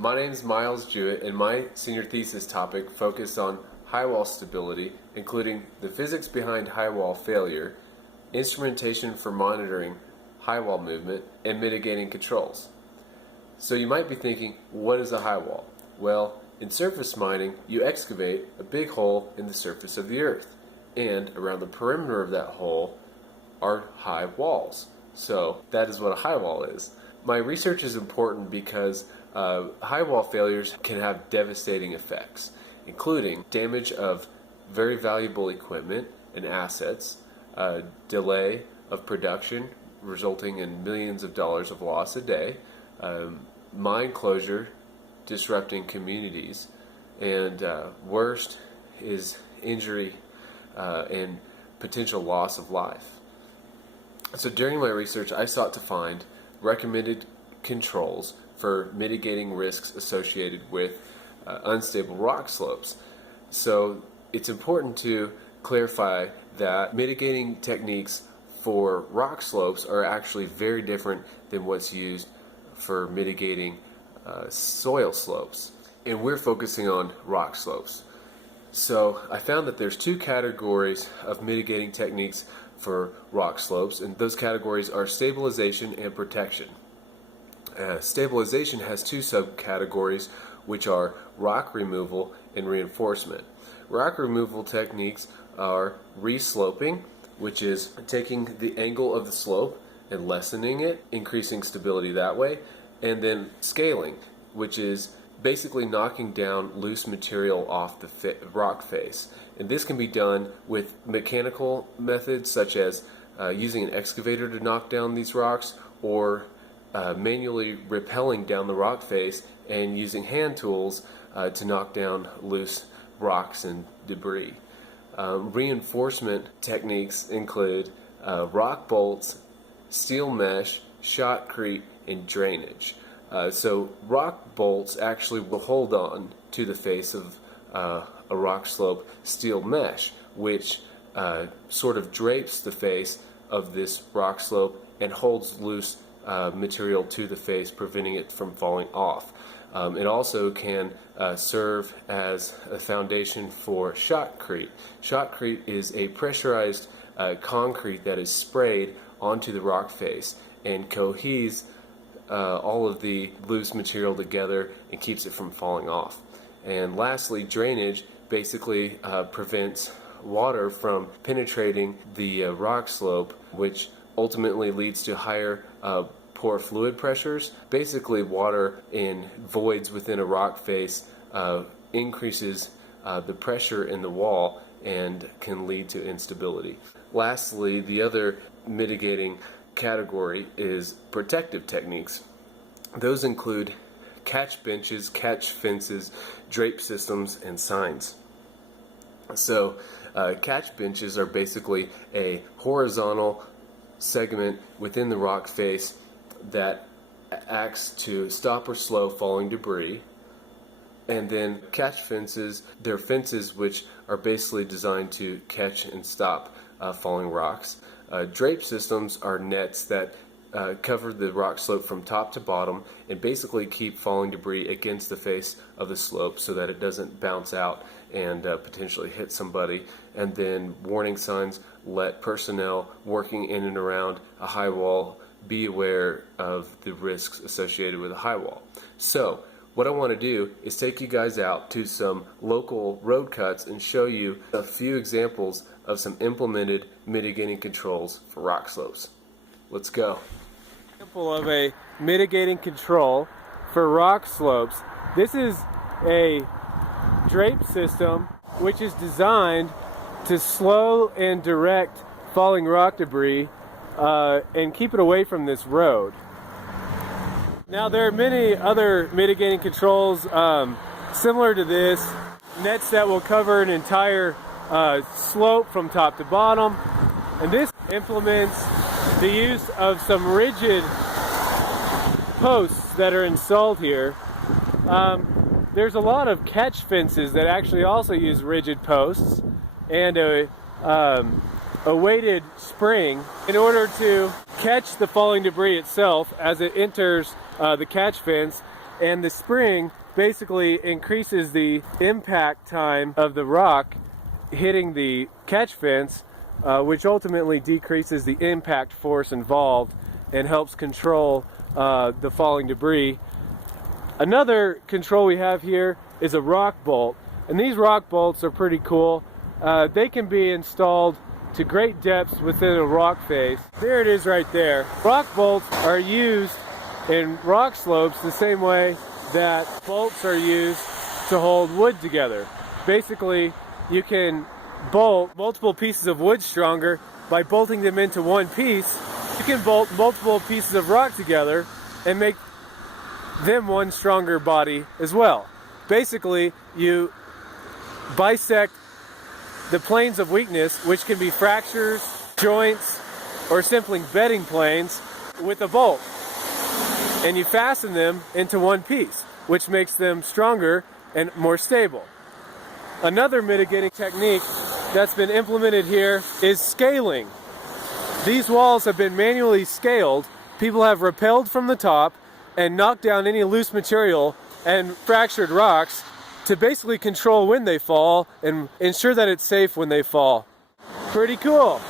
My name is Miles Jewett, and my senior thesis topic focused on highwall stability, including the physics behind highwall failure, instrumentation for monitoring highwall movement, and mitigating controls. So you might be thinking, what is a highwall? Well, in surface mining, you excavate a big hole in the surface of the earth, and around the perimeter of that hole are high walls. So that is what a highwall is. My research is important because highwall failures can have devastating effects, including damage of very valuable equipment and assets, delay of production resulting in millions of dollars of loss a day, mine closure disrupting communities, and worst is injury and potential loss of life. So during my research, I sought to find recommended controls for mitigating risks associated with unstable rock slopes. So it's important to clarify that mitigating techniques for rock slopes are actually very different than what's used for mitigating soil slopes. And we're focusing on rock slopes. So I found that there's two categories of mitigating techniques for rock slopes, and those categories are stabilization and protection. Stabilization has two subcategories, which are rock removal and reinforcement. Rock removal techniques are resloping, which is taking the angle of the slope and lessening it, increasing stability that way, and then scaling, which is basically knocking down loose material off the rock face. And this can be done with mechanical methods such as using an excavator to knock down these rocks, or manually rappelling down the rock face and using hand tools to knock down loose rocks and debris. Reinforcement techniques include rock bolts, steel mesh, shotcrete, and drainage. So rock bolts actually will hold on to the face of a rock slope steel mesh, which sort of drapes the face of this rock slope and holds loose material to the face, preventing it from falling off. It also can serve as a foundation for shotcrete. Shotcrete is a pressurized concrete that is sprayed onto the rock face and coheses all of the loose material together and keeps it from falling off. And lastly, drainage basically prevents water from penetrating the rock slope, which ultimately leads to higher pore fluid pressures. Basically, water in voids within a rock face increases the pressure in the wall and can lead to instability. Lastly, the other mitigating category is protective techniques. Those include catch benches, catch fences, drape systems, and signs. So catch benches are basically a horizontal segment within the rock face that acts to stop or slow falling debris. And then catch fences, they're fences which are basically designed to catch and stop falling rocks. Drape systems are nets that cover the rock slope from top to bottom and basically keep falling debris against the face of the slope so that it doesn't bounce out and potentially hit somebody. And then warning signs let personnel working in and around a high wall be aware of the risks associated with a high wall. So what I want to do is take you guys out to some local road cuts and show you a few examples of some implemented mitigating controls for rock slopes. Let's go. Example of a mitigating control for rock slopes. This is a drape system which is designed to slow and direct falling rock debris and keep it away from this road. Now there are many other mitigating controls similar to this. Nets that will cover an entire slope from top to bottom. And this implements the use of some rigid posts that are installed here. There's a lot of catch fences that actually also use rigid posts and a weighted spring in order to catch the falling debris itself as it enters the catch fence and the spring basically increases the impact time of the rock hitting the catch fence, which ultimately decreases the impact force involved and helps control the falling debris. Another control we have here is a rock bolt, and these rock bolts are pretty cool. They can be installed to great depths within a rock face. There it is right there. Rock bolts are used in rock slopes the same way that bolts are used to hold wood together. Basically, you can bolt multiple pieces of wood stronger by bolting them into one piece. You can bolt multiple pieces of rock together and make them one stronger body as well. Basically, you bisect the planes of weakness, which can be fractures, joints, or simply bedding planes, with a bolt. And you fasten them into one piece, which makes them stronger and more stable. Another mitigating technique that's been implemented here is scaling. These walls have been manually scaled. People have rappelled from the top and knocked down any loose material and fractured rocks to basically control when they fall and ensure that it's safe when they fall. Pretty cool.